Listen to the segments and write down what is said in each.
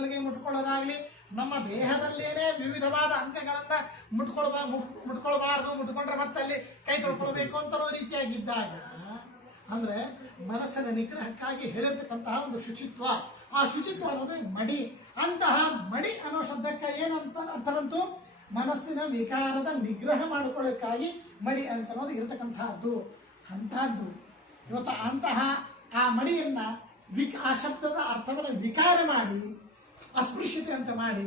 ಸುತ್ತಲಿಗೆ ಮುಟ್ಕೊಳ್ಳೋದಾಗ್ಲಿ, ನಮ್ಮ ದೇಹದಲ್ಲೇನೆ ವಿವಿಧವಾದ ಅಂಗಗಳನ್ನ ಮುಟ್ಕೊಳ್ಬಾರ್ದು, ಮುಟ್ಕೊಂಡ್ರೆ ಮತ್ತೆ ಅಲ್ಲಿ ಕೈ ತೊಳ್ಕೊಳ್ಬೇಕು ಅಂತ ರೀತಿಯಾಗಿದ್ದಾಗ, ಅಂದ್ರೆ ಮನಸ್ಸಿನ ನಿಗ್ರಹಕ್ಕಾಗಿ ಹೇಳಿರ್ತಕ್ಕಂತಹ ಒಂದು ಶುಚಿತ್ವ, ಆ ಶುಚಿತ್ವ ಅನ್ನೋದು ಮಡಿ. ಅಂತಹ ಮಡಿ ಅನ್ನೋ ಶಬ್ದಕ್ಕೆ ಏನಂತ ಅರ್ಥ ಬಂತು? ಮನಸ್ಸಿನ ವಿಕಾರದ ನಿಗ್ರಹ ಮಾಡಿಕೊಳ್ಳೋಕ್ಕಾಗಿ ಮಡಿ ಅಂತ ಅನ್ನೋದು ಇರತಕ್ಕಂತಹದ್ದು. ಅಂತಹದ್ದು ಇವತ್ತು ಅಂತಹ ಆ ಮಡಿಯನ್ನ ಆ ಶಬ್ದದ ಅರ್ಥವನ್ನು ವಿಕಾರ ಮಾಡಿ, ಅಸ್ಪೃಶ್ಯತೆ ಅಂತ ಮಾಡಿ,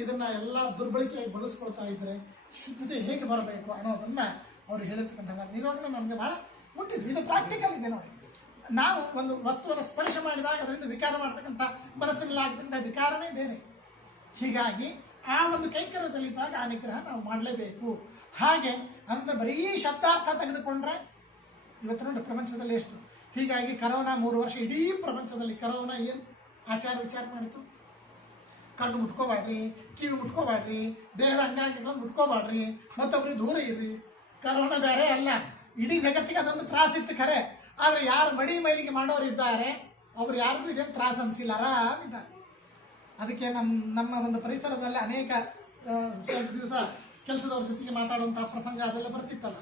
ಇದನ್ನ ಎಲ್ಲ ದುರ್ಬಳಕೆಯಾಗಿ ಬಳಸ್ಕೊಳ್ತಾ ಇದ್ರೆ ಶುದ್ಧತೆ ಹೇಗೆ ಬರಬೇಕು ಅನ್ನೋದನ್ನ ಅವ್ರು ಹೇಳಿರ್ತಕ್ಕಂಥ ನಿಜವಾಗ್ಲೂ ನಮಗೆ ಬಹಳ ಮುಟ್ಟಿದ್ರು. ಇದು ಪ್ರಾಕ್ಟಿಕಲ್ ಇದೆ ನೋಡಿ. ನಾವು ಒಂದು ವಸ್ತುವನ್ನು ಸ್ಪರ್ಶ ಮಾಡಿದಾಗ ಅದರಿಂದ ವಿಕಾರ ಮಾಡ್ತಕ್ಕಂಥ ಮನಸ್ಸಿನಲ್ಲಿ ಆಗ್ತಕ್ಕಂಥ ವಿಕಾರನೇ ಬೇರೆ. ಹೀಗಾಗಿ ಆ ಒಂದು ಕೈಂಕರ್ಯದಲ್ಲಿದ್ದಾಗ ಆ ನಿಗ್ರಹ ನಾವು ಮಾಡಲೇಬೇಕು. ಹಾಗೆ ಅಂದ್ರೆ ಬರೀ ಶಬ್ದಾರ್ಥ ತೆಗೆದುಕೊಂಡ್ರೆ ಇವತ್ತು ನೋಡಿ ಪ್ರಪಂಚದಲ್ಲಿ ಎಷ್ಟು. ಹೀಗಾಗಿ ಕರೋನಾ 3 ವರ್ಷ ಇಡೀ ಪ್ರಪಂಚದಲ್ಲಿ ಕರೋನಾ ಏನು ಆಚಾರ ವಿಚಾರ ಮಾಡಿತು? ಕಣ್ಣು ಮುಟ್ಕೋಬೇಡ್ರಿ, ಕಿವಿ ಮುಟ್ಕೋಬೇಡ್ರಿ, ದೇಹದ ಅಂಗಾಂಗಗಳನ್ನು ಮುಟ್ಕೋಬೇಡ್ರಿ, ಮತ್ತೊಬ್ರಿಗೆ ದೂರ ಇರ್ರಿ. ಕರೋನಾ ಬೇರೆ ಅಲ್ಲ, ಇಡೀ ಜಗತ್ತಿಗೆ ಅದೊಂದು ತ್ರಾಸಿತ್ತು ಖರೆ. ಆದರೆ ಯಾರು ಮಡಿ ಮೈಲಿಗೆ ಮಾಡೋರು ಇದ್ದಾರೆ ಅವ್ರು ಯಾರಿಗೂ ಇದೇನು ತ್ರಾಸ ಅನಿಸಿಲ್ಲ, ಆರಾಮಿದ್ದಾರೆ. ಅದಕ್ಕೆ ನಮ್ಮ ಒಂದು ಪರಿಸರದಲ್ಲಿ ಅನೇಕ ದಿವಸ ಕೆಲಸದವ್ರ ಜೊತೆಗೆ ಮಾತಾಡುವಂತಹ ಪ್ರಸಂಗ ಅದೆಲ್ಲ ಬರ್ತಿತ್ತಲ್ಲ,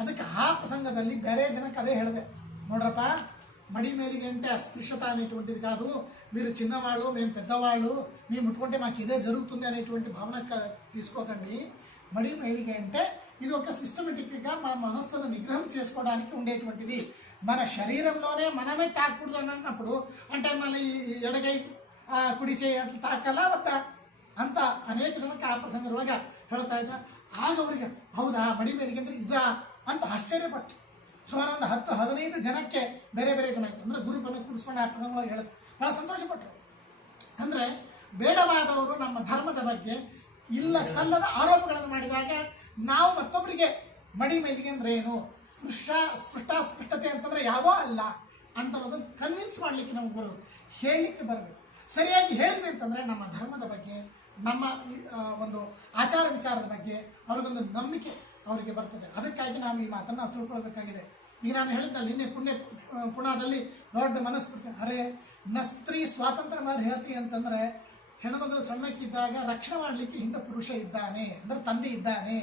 ಅದಕ್ಕೆ ಆ ಪ್ರಸಂಗದಲ್ಲಿ ಬೇರೆ ಜನಕ್ಕೆ ಅದೇ ಹೇಳಿದೆ, ನೋಡ್ರಪ್ಪ మడి మేలికి అంటే అస్పృశ్యత అనేటువంటిది కాదు. మీరు చిన్నవాళ్ళు, మేము పెద్దవాళ్ళు, మేము ముట్టుకుంటే మాకు ఇదే జరుగుతుంది అనేటువంటి భావన తీసుకోకండి. మడి మేలికి అంటే ఇది ఒక సిస్టమేటిక్గా మన మనస్సును నిగ్రహం చేసుకోవడానికి ఉండేటువంటిది. మన శరీరంలోనే మనమే తాకూడదు అని అన్నప్పుడు అంటే మన ఎడగై ಕುಡಿ ಚೇ ತಾಕಲ್ಲ ಅವತ್ತ ಅಂತ ಅನೇಕ ಜನಕ್ಕೆ ಆ ಪ್ರಸಂಗದೊಳಗೆ ಹೇಳ್ತಾ ಇದ್ದ. ಆಗ ಅವರಿಗೆ ಹೌದಾ ಮಡಿ ಮೇಲಿಗೆ ಅಂದ್ರೆ ಇದಾ ಅಂತ ಆಶ್ಚರ್ಯಪಟ್ಟು ಸುಮಾರು ಒಂದು 10-15 ಜನಕ್ಕೆ ಬೇರೆ ಬೇರೆ ಜನಕ್ಕೆ ಅಂದ್ರೆ ಗುರುಪನ್ನು ಕೂಡಿಸ್ಕೊಂಡು ಆ ಪ್ರಸಂಗವಾಗಿ ಹೇಳುತ್ತೆ. ಬಹಳ ಸಂತೋಷಪಟ್ಟರು. ಅಂದ್ರೆ ಬೇಡವಾದವರು ನಮ್ಮ ಧರ್ಮದ ಬಗ್ಗೆ ಇಲ್ಲ ಸಲ್ಲದ ಆರೋಪಗಳನ್ನು ಮಾಡಿದಾಗ ನಾವು ಮತ್ತೊಬ್ಬರಿಗೆ ಮಡಿ ಮೇಲಿಗೆ ಅಂದ್ರೆ ಏನು, ಸ್ಪೃಷ್ಟತೆ ಅಂತಂದ್ರೆ ಯಾವುದೋ ಅಲ್ಲ ಅಂತ ಕನ್ವಿನ್ಸ್ ಮಾಡ್ಲಿಕ್ಕೆ ನಮ್ಗೆ ಬರೋದು, ಹೇಳಲಿಕ್ಕೆ ಬರಬೇಕು. ಸರಿಯಾಗಿ ಹೇಳಿದ್ವಿ ಅಂತಂದ್ರೆ ನಮ್ಮ ಧರ್ಮದ ಬಗ್ಗೆ, ನಮ್ಮ ಒಂದು ಆಚಾರ ವಿಚಾರದ ಬಗ್ಗೆ ಅವ್ರಿಗೊಂದು ನಂಬಿಕೆ ಅವರಿಗೆ ಬರ್ತದೆ. ಅದಕ್ಕಾಗಿ ನಾವು ಈ ಮಾತನ್ನು ತಿಳ್ಕೊಳ್ಬೇಕಾಗಿದೆ. ಈಗ ನಾನು ಹೇಳಿದ್ದ ನಿನ್ನೆ ಪುಣದಲ್ಲಿ ದೊಡ್ಡ ಮನಸ್ಸು ಅರೆ ಸ್ತ್ರೀ ಸ್ವಾತಂತ್ರ್ಯ ಹೇಳ್ತಿ ಅಂತಂದ್ರೆ ಹೆಣ್ಮಗಳು ಸಣ್ಣಕ್ಕಿದ್ದಾಗ ರಕ್ಷಣೆ ಮಾಡಲಿಕ್ಕೆ ಹಿಂದೆ ಪುರುಷ ಇದ್ದಾನೆ, ಅಂದ್ರೆ ತಂದೆ ಇದ್ದಾನೆ.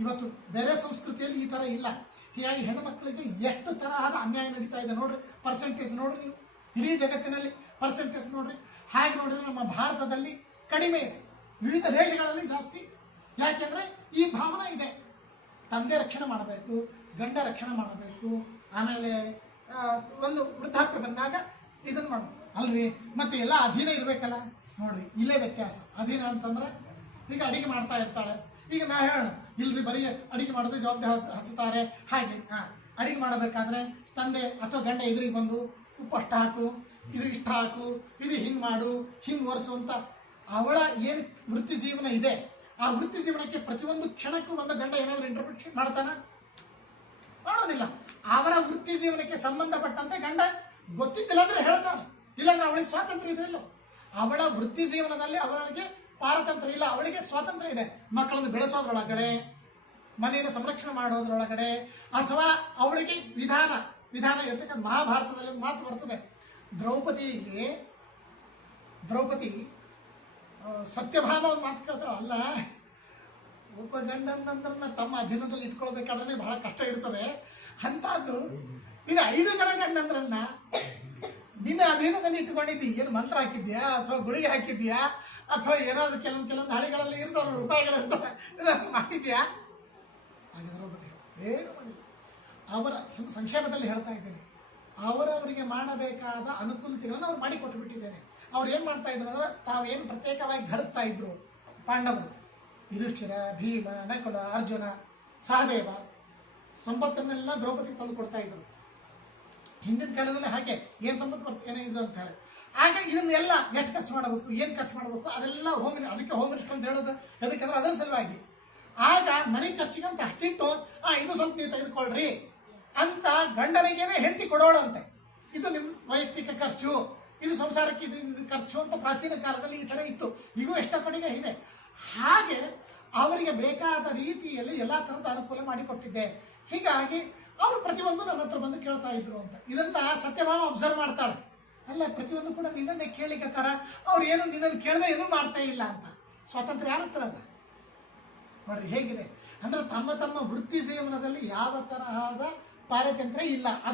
ಇವತ್ತು ಬೇರೆ ಸಂಸ್ಕೃತಿಯಲ್ಲಿ ಈ ತರ ಇಲ್ಲ. ಹೀಗಾಗಿ ಹೆಣ್ಣು ಮಕ್ಕಳಿಗೆ ಎಷ್ಟು ತರಹದ ಅನ್ಯಾಯ ನಡೀತಾ ಇದೆ ನೋಡ್ರಿ. ಪರ್ಸೆಂಟೇಜ್ ನೋಡ್ರಿ, ನೀವು ಇಡೀ ಜಗತ್ತಿನಲ್ಲಿ ಪರ್ಸೆಂಟೇಜ್ ನೋಡ್ರಿ. ಹಾಗೆ ನೋಡಿದ್ರೆ ನಮ್ಮ ಭಾರತದಲ್ಲಿ ಕಡಿಮೆ ಇದೆ, ವಿವಿಧ ದೇಶಗಳಲ್ಲಿ ಜಾಸ್ತಿ. ಯಾಕೆಂದ್ರೆ ಈ ಭಾವನೆ ಇದೆ, ತಂದೆ ರಕ್ಷಣೆ ಮಾಡಬೇಕು, ಗಂಡ ರಕ್ಷಣೆ ಮಾಡಬೇಕು. ಆಮೇಲೆ ಒಂದು ವೃದ್ಧಾಪ್ಯ ಬಂದಾಗ ಇದನ್ನ ಮಾಡಬೇಕು ಅಲ್ರಿ. ಮತ್ತೆ ಎಲ್ಲ ಅಧೀನ ಇರ್ಬೇಕಲ್ಲ. ನೋಡ್ರಿ ಇಲ್ಲೇ ವ್ಯತ್ಯಾಸ. ಅಧೀನ ಅಂತಂದ್ರೆ ಈಗ ಅಡಿಗೆ ಮಾಡ್ತಾ ಇರ್ತಾಳೆ, ಈಗ ನಾ ಹೇಳೋಣ ಇಲ್ರಿ ಬರೀ ಅಡಿಗೆ ಮಾಡೋದು ಜವಾಬ್ದಾರಿ ಹಚ್ಚುತ್ತಾರೆ. ಹಾಗೆ ಅಡಿಗೆ ಮಾಡಬೇಕಾದ್ರೆ ತಂದೆ ಅಥವಾ ಗಂಡ ಎದುರಿಗೆ ಬಂದು ಉಪ್ಪು ಅಷ್ಟು ಹಾಕು, ಇದು ಇಷ್ಟ ಹಾಕು, ಇದು ಹಿಂಗ್ ಮಾಡು, ಹಿಂಗ್ ಒರೆಸು ಅಂತ ಅವಳ ಏನು ವೃತ್ತಿ ಜೀವನ ಇದೆ ಆ ವೃತ್ತಿ ಜೀವನಕ್ಕೆ ಪ್ರತಿಯೊಂದು ಕ್ಷಣಕ್ಕೂ ಒಂದು ಗಂಡ ಏನಾದರೂ ಇಂಟರ್ಪ್ರಿಟೇಷನ್ ಮಾಡ್ತಾನ? ಮಾಡೋದಿಲ್ಲ. ಅವರ ವೃತ್ತಿ ಜೀವನಕ್ಕೆ ಸಂಬಂಧಪಟ್ಟಂತೆ ಗಂಡ ಗೊತ್ತಿದ್ದಿಲ್ಲ ಅಂದ್ರೆ ಹೇಳ್ತಾನೆ, ಇಲ್ಲಾಂದ್ರೆ ಅವಳಿಗೆ ಸ್ವಾತಂತ್ರ್ಯ ಇದೆ. ಇಲ್ಲೋ ಅವಳ ವೃತ್ತಿ ಜೀವನದಲ್ಲಿ ಅವಳಿಗೆ ಪಾರತಂತ್ರ್ಯ ಇಲ್ಲ, ಅವಳಿಗೆ ಸ್ವಾತಂತ್ರ್ಯ ಇದೆ. ಮಕ್ಕಳನ್ನು ಬೆಳೆಸೋದ್ರೊಳಗಡೆ, ಮನೆಯನ್ನು ಸಂರಕ್ಷಣೆ ಮಾಡೋದ್ರೊಳಗಡೆ, ಅಥವಾ ಅವಳಿಗೆ ವಿಧಾನ ಇರ್ತಕ್ಕಂಥ ಮಹಾಭಾರತದಲ್ಲಿ ಮಾತು ಬರ್ತದೆ. ದ್ರೌಪದಿ ಸತ್ಯಭಾಮ ಒಂದು ಮಾತು ಕೇಳ್ತಾಳೆ, ಅಲ್ಲ ಒಬ್ಬ ಗಂಡನಂದ್ರನ್ನ ತಮ್ಮ ಅಧೀನದಲ್ಲಿ ಇಟ್ಕೊಳ್ಬೇಕಾದ್ರೆ ಬಹಳ ಕಷ್ಟ ಇರ್ತದೆ. ಅಂತದ್ದು ನೀನು 5 ಜನ ಗಂಡಂದ್ರನ್ನ ನಿನ್ನ ಅಧೀನದಲ್ಲಿ ಇಟ್ಕೊಂಡಿದ್ದಿ. ಏನು ಮಂತ್ರ ಹಾಕಿದ್ಯಾ ಅಥವಾ ಗುಳಿಗೆ ಹಾಕಿದ್ಯಾ ಅಥವಾ ಏನಾದ್ರು ಕೆಲವೊಂದು ಹಳ್ಳಿಗಳಲ್ಲಿ ಇರ್ತಾವ ರೂಪಾಯಿಗಳಿರ್ತಾರೆ ಏನಾದ್ರು ಮಾಡಿದ್ಯಾ? ಹಾಗೆ ದ್ರೌಪದಿ ಏನು ಮಾಡಿಲ್ಲ. ಅವರ ಸಂಕ್ಷೇಪದಲ್ಲಿ ಹೇಳ್ತಾ ಇದ್ದೇನೆ, ಅವರವರಿಗೆ ಮಾಡಬೇಕಾದ ಅನುಕೂಲತೆಗಳನ್ನು ಅವ್ರು ಮಾಡಿಕೊಟ್ಟು ಬಿಟ್ಟಿದ್ದೇನೆ. ಅವ್ರು ಏನು ಮಾಡ್ತಾ ಇದ್ರು ಅಂದ್ರೆ ತಾವೇನು ಪ್ರತ್ಯೇಕವಾಗಿ ಗಳಿಸ್ತಾ ಇದ್ರು ಪಾಂಡವರು, ಯುಧಿಷ್ಠಿರ, ಭೀಮ, ನಕುಲ, ಅರ್ಜುನ, ಸಹದೇವ, ಸಂಪತ್ತನ್ನೆಲ್ಲ ದ್ರೌಪದಿಗೆ ತಂದು ಕೊಡ್ತಾ ಇದ್ರು. ಹಿಂದಿನ ಕಾಲದಲ್ಲಿ ಹಾಗೆ ಏನು ಸಂಪತ್ತು ಏನಿದೆ ಅಂತ ಹೇಳಿ ಆಗ ಇದನ್ನೆಲ್ಲ ಎಷ್ಟು ಖರ್ಚು ಮಾಡಬೇಕು, ಏನು ಖರ್ಚು ಮಾಡಬೇಕು ಅದೆಲ್ಲ ಅದಕ್ಕೆ ಹೋಮ್ ಮಿನಿಸ್ಟರ್ ಅಂತ ಹೇಳೋದು ಯಾಕಂದ್ರೆ ಅದರ ಸಲುವಾಗಿ. ಆಗ ಮನೆ ಖರ್ಚಿಗೆ ಅಂತ ಅಷ್ಟಿಟ್ಟು ಇದು ಸ್ವಲ್ಪ ನೀವು ತೆಗೆದುಕೊಳ್ಳ್ರಿ ಅಂತ ಗಂಡನಿಗೇನೆ ಹೆಂಡತಿ ಕೊಡೋಳಂತೆ. ಇದು ನಿಮ್ಮ ವೈಯಕ್ತಿಕ ಖರ್ಚು, ಇದು ಸಂಸಾರಕ್ಕೆ ಇದು ಖರ್ಚು ಅಂತ ಪ್ರಾಚೀನ ಕಾಲದಲ್ಲಿ ಈ ತರ ಇತ್ತು. ಈಗೂ ಎಷ್ಟೋ ಕಡೆಗೆ ಇದೆ. ಹಾಗೆ ಅವರಿಗೆ ಬೇಕಾದ ರೀತಿಯಲ್ಲಿ ಎಲ್ಲಾ ತರದ ಅನುಕೂಲ ಮಾಡಿಕೊಟ್ಟಿದ್ದೆ. ಹೀಗಾಗಿ ಅವರು ಪ್ರತಿಯೊಂದು ನನ್ನ ಹತ್ರ ಬಂದು ಕೇಳ್ತಾ ಇದ್ರು ಅಂತ. ಇದನ್ನ ಸತ್ಯಭಾಮ ಅಬ್ಸರ್ವ್ ಮಾಡ್ತಾಳೆ. ಅಲ್ಲ ಪ್ರತಿಯೊಂದು ಕೂಡ ನಿನ್ನನ್ನೇ ಕೇಳಿಕತ್ತಾರ, ಅವ್ರು ಏನು ನಿನ್ನನ್ನು ಕೇಳದೆ ಏನೂ ಮಾಡ್ತಾ ಇಲ್ಲ ಅಂತ. ಸ್ವಾತಂತ್ರ್ಯ ಯಾರ ಹತ್ರ ಅದ ನೋಡ್ರಿ ಹೇಗಿದೆ ಅಂದ್ರೆ ತಮ್ಮ ತಮ್ಮ ವೃತ್ತಿ ಜೀವನದಲ್ಲಿ ಯಾವ ತರಹದ ಪಾರತಂತ್ರ್ಯ ಇಲ್ಲ. ಅದು